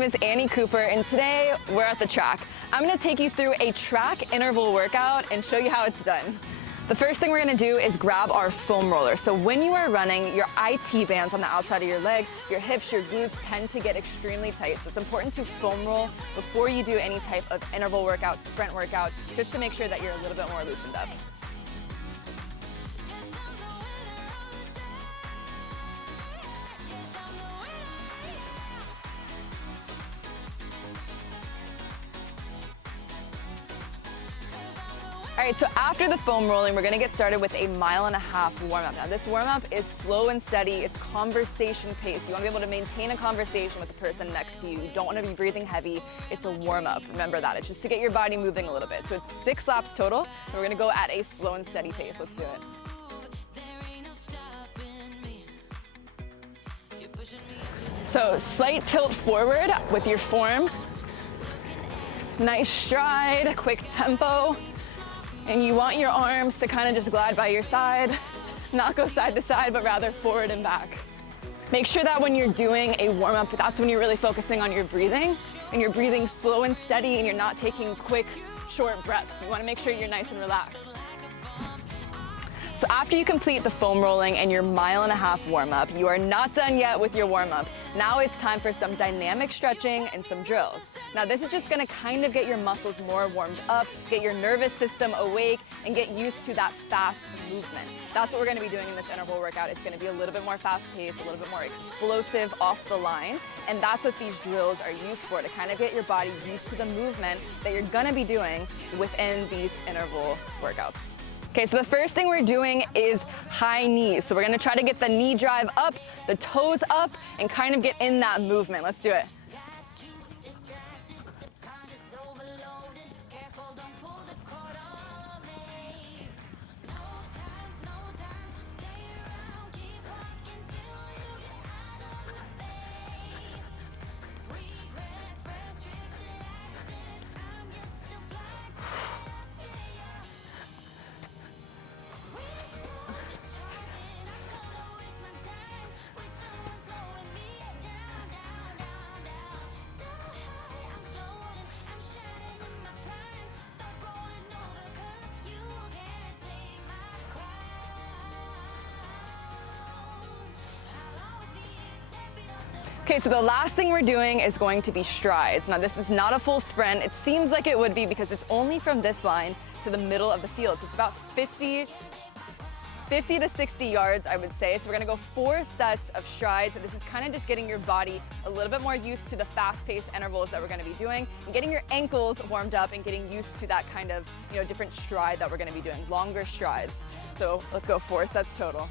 name is Annie Cooper, and today we're at the track. I'm gonna take you through a track interval workout and show you how it's done. The first thing we're gonna do is grab our foam roller. So when you are running, your IT bands on the outside of your leg, your hips, your glutes tend to get extremely tight. So it's important to foam roll before you do any type of interval workout, sprint workout, just to make sure that you're a little bit more loosened up. All right, so after the foam rolling, we're gonna get started with a 1.5 mile warm-up. Now this warm-up is slow and steady, it's conversation pace. You wanna be able to maintain a conversation with the person next to you. You don't wanna be breathing heavy. It's a warm-up, remember that. It's just to get your body moving a little bit. So it's 6 laps total, and we're gonna go at a slow and steady pace. Let's do it. So slight tilt forward with your form. Nice stride, quick tempo. And you want your arms to kind of just glide by your side, not go side to side, but rather forward and back. Make sure that when you're doing a warm-up, that's when you're really focusing on your breathing, and you're breathing slow and steady, and you're not taking quick, short breaths. You wanna make sure you're nice and relaxed. So after you complete the foam rolling and your 1.5 mile warm-up, you are not done yet with your warm-up. Now it's time for some dynamic stretching and some drills. Now this is just gonna kind of get your muscles more warmed up, get your nervous system awake, and get used to that fast movement. That's what we're gonna be doing in this interval workout. It's gonna be a little bit more fast-paced, a little bit more explosive off the line, and that's what these drills are used for, to kind of get your body used to the movement that you're gonna be doing within these interval workouts. Okay, so the first thing we're doing is high knees. So we're gonna try to get the knee drive up, the toes up, and kind of get in that movement. Let's do it. Okay, so the last thing we're doing is going to be strides. Now this is not a full sprint. It seems like it would be because it's only from this line to the middle of the field. So it's about 50 to 60 yards, I would say. So we're gonna go 4 sets of strides. So this is kind of just getting your body a little bit more used to the fast-paced intervals that we're gonna be doing, and getting your ankles warmed up and getting used to that kind of, different stride that we're gonna be doing, longer strides. So let's go 4 sets total.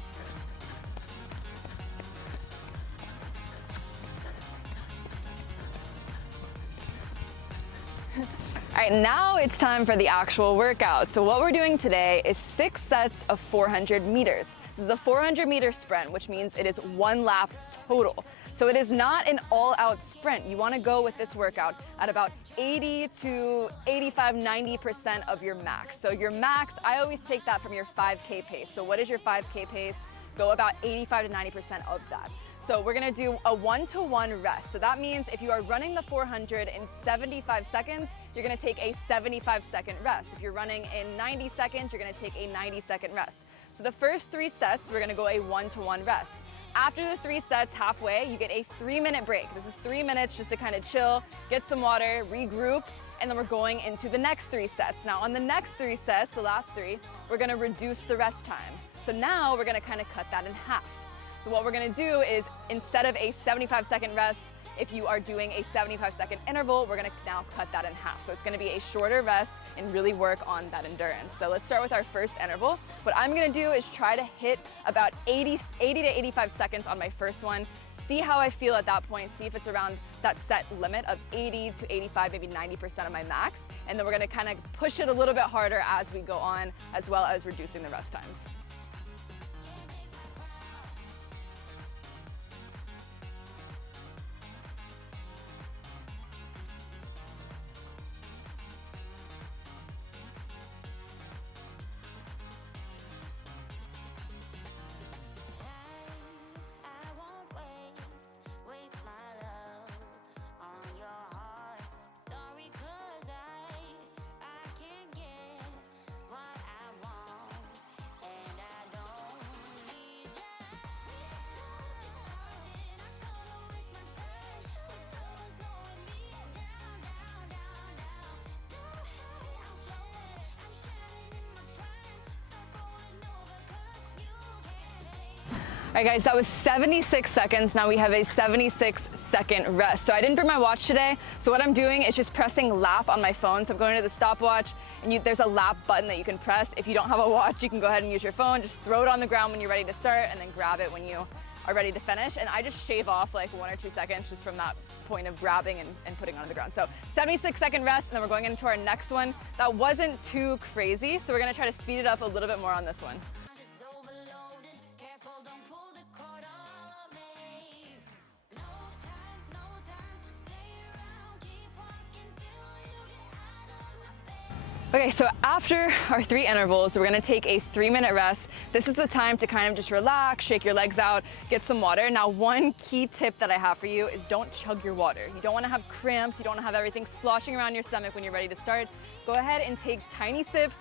All right, now it's time for the actual workout. So what we're doing today is 6 sets of 400 meters. This is a 400-meter sprint, which means it is 1 lap total. So it is not an all-out sprint. You wanna go with this workout at about 80 to 85, 90% of your max. So your max, I always take that from your 5K pace. So what is your 5K pace? Go about 85 to 90% of that. So we're gonna do a 1-to-1 rest. So that means if you are running the 400 in 75 seconds, you're gonna take a 75-second rest. If you're running in 90 seconds, you're gonna take a 90-second rest. So the first 3 sets, we're gonna go a 1-to-1 rest. After the 3 sets, halfway, you get a 3-minute break. This is 3 minutes just to kind of chill, get some water, regroup, and then we're going into the next 3 sets. Now on the next 3 sets, the last 3, we're gonna reduce the rest time. So now we're gonna kind of cut that in half. So what we're gonna do is, instead of a 75-second rest, if you are doing a 75-second interval, we're gonna now cut that in half. So it's gonna be a shorter rest and really work on that endurance. So let's start with our first interval. What I'm gonna do is try to hit about 80 to 85 seconds on my first one. See how I feel at that point, see if it's around that set limit of 80 to 85, maybe 90% of my max. And then we're gonna kind of push it a little bit harder as we go on, as well as reducing the rest times. I won't waste my love on your All right guys, that was 76 seconds. Now we have a 76-second rest. So I didn't bring my watch today. So what I'm doing is just pressing lap on my phone. So I'm going to the stopwatch and there's a lap button that you can press. If you don't have a watch, you can go ahead and use your phone. Just throw it on the ground when you're ready to start and then grab it when you are ready to finish. And I just shave off like 1 or 2 seconds just from that point of grabbing and putting it on the ground. So 76-second rest, and then we're going into our next one. That wasn't too crazy. So we're gonna try to speed it up a little bit more on this one. Okay, so after our 3 intervals, we're gonna take a 3-minute rest. This is the time to kind of just relax, shake your legs out, get some water. Now, one key tip that I have for you is don't chug your water. You don't wanna have cramps, you don't wanna have everything sloshing around your stomach when you're ready to start. Go ahead and take tiny sips,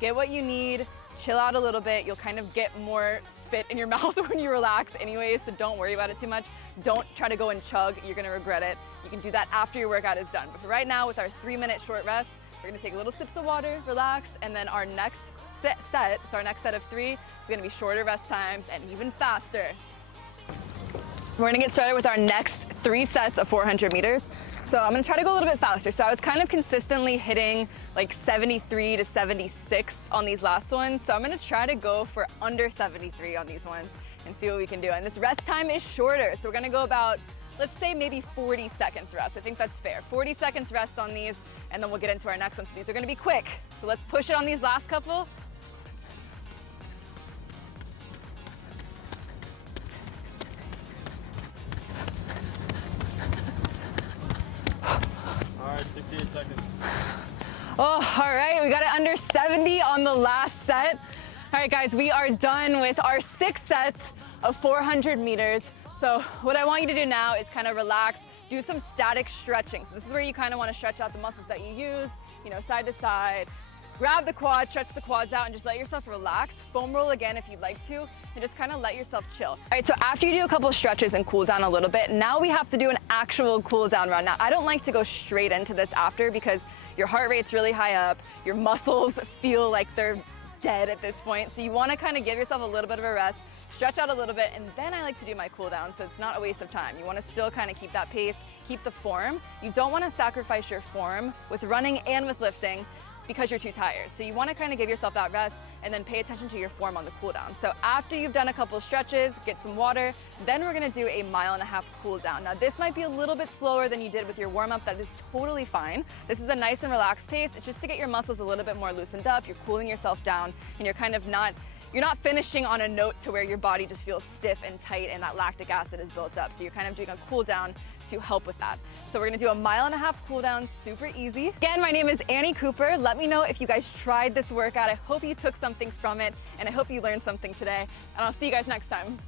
get what you need, chill out a little bit. You'll kind of get more spit in your mouth when you relax anyway, so don't worry about it too much. Don't try to go and chug, you're gonna regret it. You can do that after your workout is done. But for right now, with our 3-minute short rest, we're gonna take little sips of water, relax, and then our next our next set of 3 is gonna be shorter rest times and even faster. We're gonna get started with our next 3 sets of 400 meters. So I'm gonna try to go a little bit faster. So I was kind of consistently hitting like 73 to 76 on these last ones. So I'm gonna try to go for under 73 on these ones and see what we can do. And this rest time is shorter. So we're gonna go about, let's say maybe 40 seconds rest. I think that's fair. 40 seconds rest on these, and then we'll get into our next one. So these are gonna be quick. So let's push it on these last couple. All right, 68 seconds. Oh, all right, we got it under 70 on the last set. All right, guys, we are done with our 6 sets of 400 meters. So what I want you to do now is kind of relax, do some static stretching. So this is where you kind of want to stretch out the muscles that you use, you know, side to side. Grab the quad, stretch the quads out, and just let yourself relax. Foam roll again if you'd like to, and just kind of let yourself chill. All right, so after you do a couple of stretches and cool down a little bit, now we have to do an actual cool down run. Now, I don't like to go straight into this after because your heart rate's really high up, your muscles feel like they're dead at this point. So you want to kind of give yourself a little bit of a rest, stretch out a little bit, and then I like to do my cool down, so it's not a waste of time. You want to still kind of keep that pace, keep the form. You don't want to sacrifice your form with running and with lifting because you're too tired. So you want to kind of give yourself that rest and then pay attention to your form on the cool down. So after you've done a couple of stretches, get some water, then we're going to do a 1.5 mile cool down. Now this might be a little bit slower than you did with your warm up. That is totally fine. This is a nice and relaxed pace. It's just to get your muscles a little bit more loosened up. You're cooling yourself down and you're kind of you're not finishing on a note to where your body just feels stiff and tight and that lactic acid is built up. So you're kind of doing a cool down to help with that. So we're gonna do a 1.5 mile cool down, super easy. Again, my name is Annie Cooper. Let me know if you guys tried this workout. I hope you took something from it and I hope you learned something today. And I'll see you guys next time.